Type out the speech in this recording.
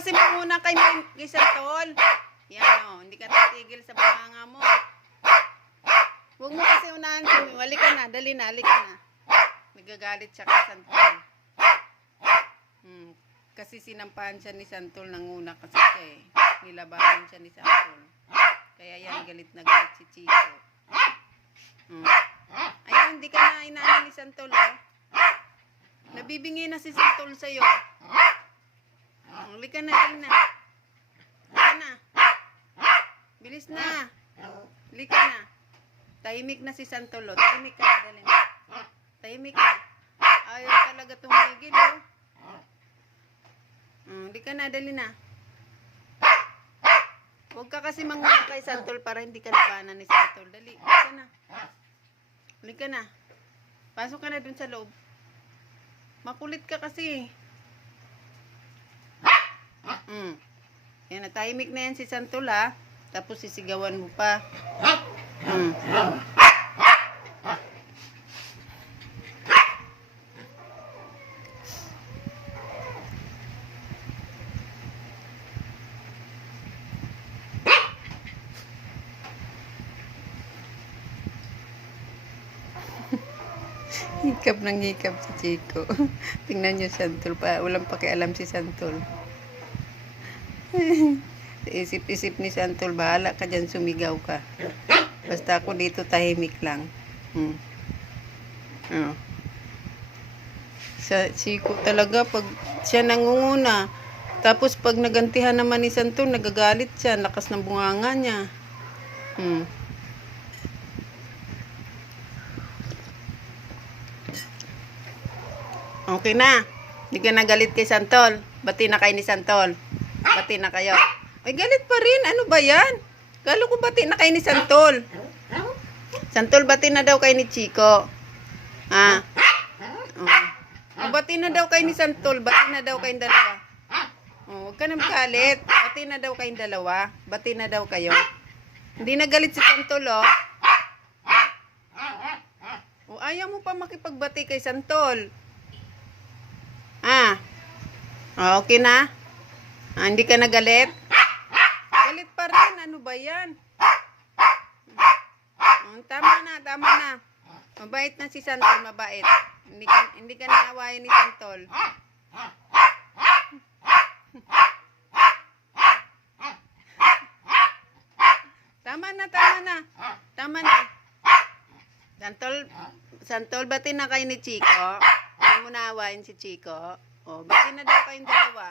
kasi muna kay Santol. Yan o, hindi ka titigil sa banganga mo. Huwag mo kasi unahan si Mimo. Halika na, dali na, halika na. Nagagalit siya kay Santol. Kasi sinampahan siya ni Santol ng una kasi siya eh. Nilabanan siya ni Santol. Kaya yan, galit na galit si Chico. Ayun, hindi ka na inaano ni Santol oh. Nabibingi na si Santol sa'yo. Halika na, dali na. Halika na. Bilis na. Halika na. Tahimik na si Santol oh. Tahimik ka na, dali na. Tahimik ka. Ayaw talaga tumigil oh. Halika na, dali na. Huwag ka kasi manguna kay Santol para hindi ka nabanan ni Santol. Dali, halika na. Halika na. Pasok ka na dun sa loob. Makulit ka kasi. Yan, natahimik na yan si Santol ha. Tapos sisigawan mo pa. Hikap ng hikap si Chico. Tingnan nyo Santol pa. Walang pakialam si Santol. Isip-isip ni Santol, bahala ka dyan, sumigaw ka. Basta ako dito tahimik lang. Sa Chico talaga, pag siya nangunguna, tapos pag nagantihan naman ni Santol, nagagalit siya, lakas ng bunganga niya. Okay na. Hindi ka nagalit kay Santol. Bati na kayo ni Santol. Bati na kayo. Ay, galit pa rin. Ano ba yan? Kala ko bati na kayo ni Santol. Santol, bati na daw kayo ni Chico. Bati na daw kayo ni Santol. Bati na daw kayong dalawa. Huwag ka nang galit. Bati na daw kayong dalawa. Bati na daw kayo. Hindi na galit si Santol, oh. Ayaw mo pa makipagbati kay Santol. Okay na? Hindi ka nagalit? Galit pa rin. Ano ba yan? Tama na, tama na. Mabait na si Santol, mabait. Hindi ka naawayan ni Santol. Tama na, tama na. Tama na. Santol, bati na kayo ni Chico. Hindi mo naawayan si Chico. Bati na daw kayong dalawa.